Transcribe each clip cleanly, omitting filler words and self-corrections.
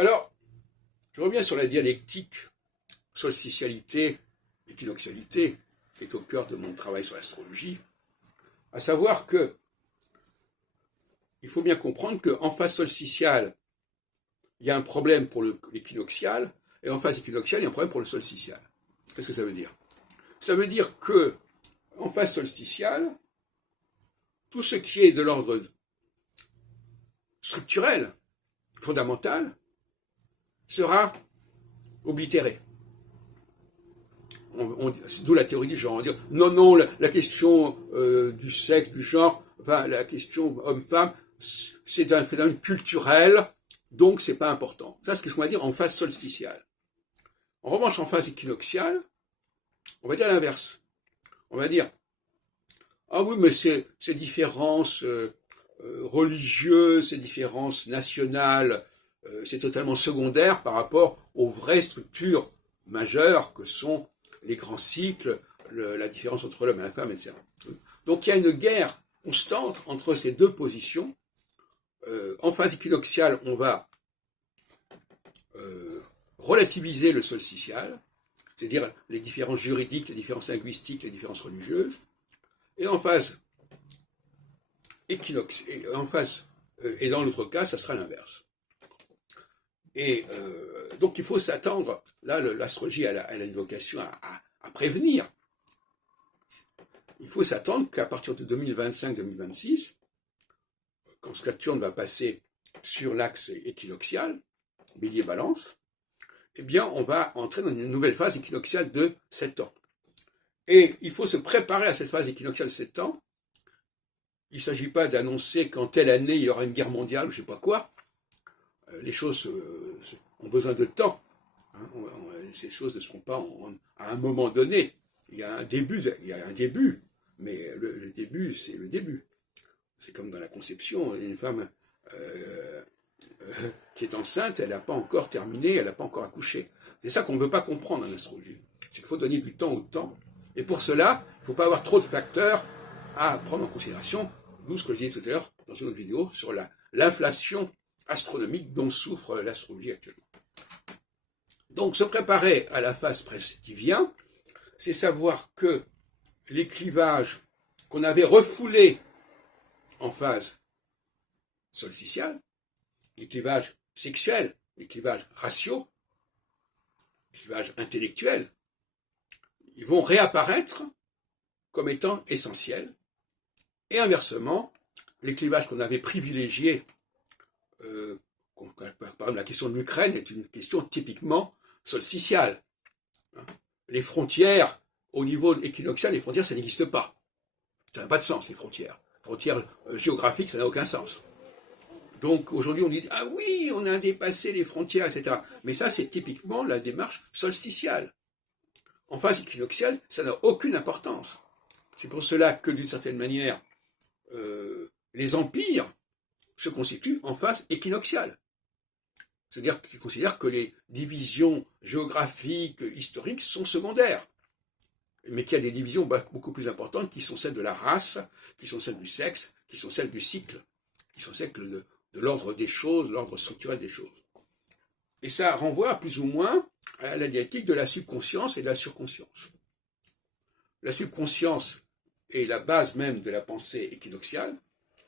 Alors, je reviens sur la dialectique solsticialité, équinoxialité, qui est au cœur de mon travail sur l'astrologie, à savoir que il faut bien comprendre qu'en phase solsticiale, il y a un problème pour l'équinoxial, et en phase équinoxiale, il y a un problème pour le solsticial. Qu'est-ce que ça veut dire? Ça veut dire que, en phase solsticiale, tout ce qui est de l'ordre structurel, fondamental, sera oblitéré. D'où la théorie du genre. On dit, non, la question du sexe, du genre, enfin, la question homme-femme, c'est un phénomène culturel, donc c'est pas important. Ça, c'est ce qu'on va dire en phase solsticiale. En revanche, en phase équinoxiale, on va dire l'inverse. On va dire, ah oui, mais ces différences religieuses, ces différences nationales, c'est totalement secondaire par rapport aux vraies structures majeures que sont les grands cycles, la différence entre l'homme et la femme, etc. Donc il y a une guerre constante entre ces deux positions. En phase équinoxiale, on va relativiser le solsticial, c'est-à-dire les différences juridiques, les différences linguistiques, les différences religieuses. Et en phase et dans l'autre cas, ça sera l'inverse. Et donc il faut s'attendre, là l'astrologie elle a une vocation à prévenir. Il faut s'attendre qu'à partir de 2025-2026, quand Saturne va passer sur l'axe équinoxial, Bélier-Balance, eh bien on va entrer dans une nouvelle phase équinoxiale de 7 ans. Et il faut se préparer à cette phase équinoxiale de 7 ans. Il ne s'agit pas d'annoncer qu'en telle année il y aura une guerre mondiale ou je ne sais pas quoi. Les choses ont besoin de temps. Ces choses ne seront pas à un moment donné. Il y a un début, mais le début, c'est le début. C'est comme dans la conception, une femme qui est enceinte, elle n'a pas encore terminé, elle n'a pas encore accouché. C'est ça qu'on ne veut pas comprendre en astrologie. C'est qu'il faut donner du temps au temps. Et pour cela, il ne faut pas avoir trop de facteurs à prendre en considération, d'où ce que je disais tout à l'heure dans une autre vidéo sur l'inflation astronomique dont souffre l'astrologie actuellement. Donc, se préparer à la phase qui vient, c'est savoir que les clivages qu'on avait refoulés en phase solsticiale, les clivages sexuels, les clivages raciaux, les clivages intellectuels, ils vont réapparaître comme étant essentiels. Et inversement, les clivages qu'on avait privilégiés, par exemple la question de l'Ukraine est une question typiquement solsticiale. Les frontières, au niveau équinoxial, les frontières, ça n'existe pas. Ça n'a pas de sens, les frontières. Frontières géographiques, ça n'a aucun sens. Donc aujourd'hui, on dit, ah oui, on a dépassé les frontières, etc. Mais ça, c'est typiquement la démarche solsticiale. En phase équinoxiale, ça n'a aucune importance. C'est pour cela que, d'une certaine manière, les empires se constituent en phase équinoxiale. C'est-à-dire qu'ils considèrent que les divisions géographiques, historiques sont secondaires, mais qu'il y a des divisions beaucoup plus importantes qui sont celles de la race, qui sont celles du sexe, qui sont celles du cycle, qui sont celles de l'ordre des choses, l'ordre structurel des choses. Et ça renvoie plus ou moins à la dialectique de la subconscience et de la surconscience. La subconscience est la base même de la pensée équinoxiale,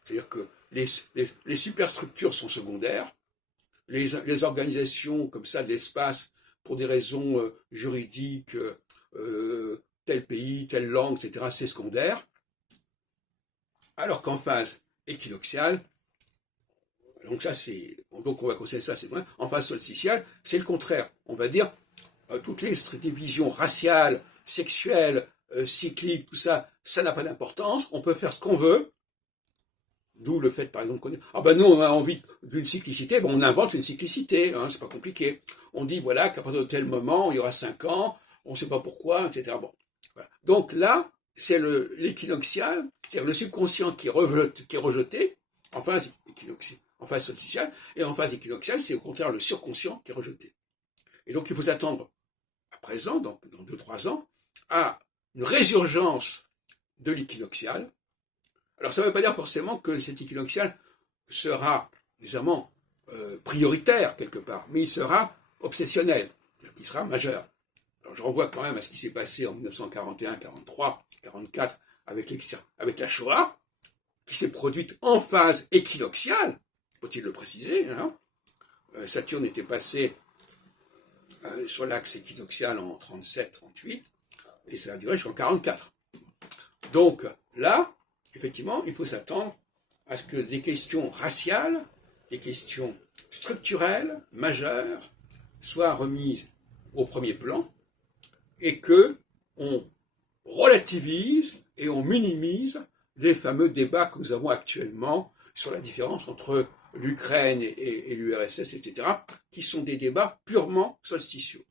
c'est-à-dire que les superstructures sont secondaires, les organisations comme ça de l'espace, pour des raisons juridiques, tel pays, telle langue, etc., c'est secondaire, alors qu'en phase équinoxiale, donc on va considérer ça, c'est vrai, en phase solsticiale, c'est le contraire. On va dire, toutes les divisions raciales, sexuelles, cycliques, tout ça, ça n'a pas d'importance, on peut faire ce qu'on veut. D'où le fait, par exemple, qu'on dit, ah ben nous, on a envie d'une cyclicité, ben on invente une cyclicité, c'est pas compliqué. On dit, voilà, qu'à partir de tel moment, il y aura 5 ans, on ne sait pas pourquoi, etc. Bon. Voilà. Donc là, c'est l'équinoxial, c'est-à-dire le subconscient qui est rejeté, en phase solsticiale, et en phase équinoxiale, c'est au contraire le surconscient qui est rejeté. Et donc il faut s'attendre, à présent, dans 2-3 ans, à une résurgence de l'équinoxial. Alors ça ne veut pas dire forcément que cet équinoxial sera nécessairement prioritaire quelque part, mais il sera obsessionnel, c'est-à-dire qu'il sera majeur. Alors je renvoie quand même à ce qui s'est passé en 1941, 43, 44 avec la Shoah, qui s'est produite en phase équinoxiale, faut-il le préciser, hein. Saturne était passé sur l'axe équinoxial en 37-38, et ça a duré jusqu'en 44. Donc là, effectivement, il faut s'attendre à ce que des questions raciales, des questions structurelles, majeures, soient remises au premier plan, et que on relativise et on minimise les fameux débats que nous avons actuellement sur la différence entre l'Ukraine et l'URSS, etc., qui sont des débats purement solsticiaux.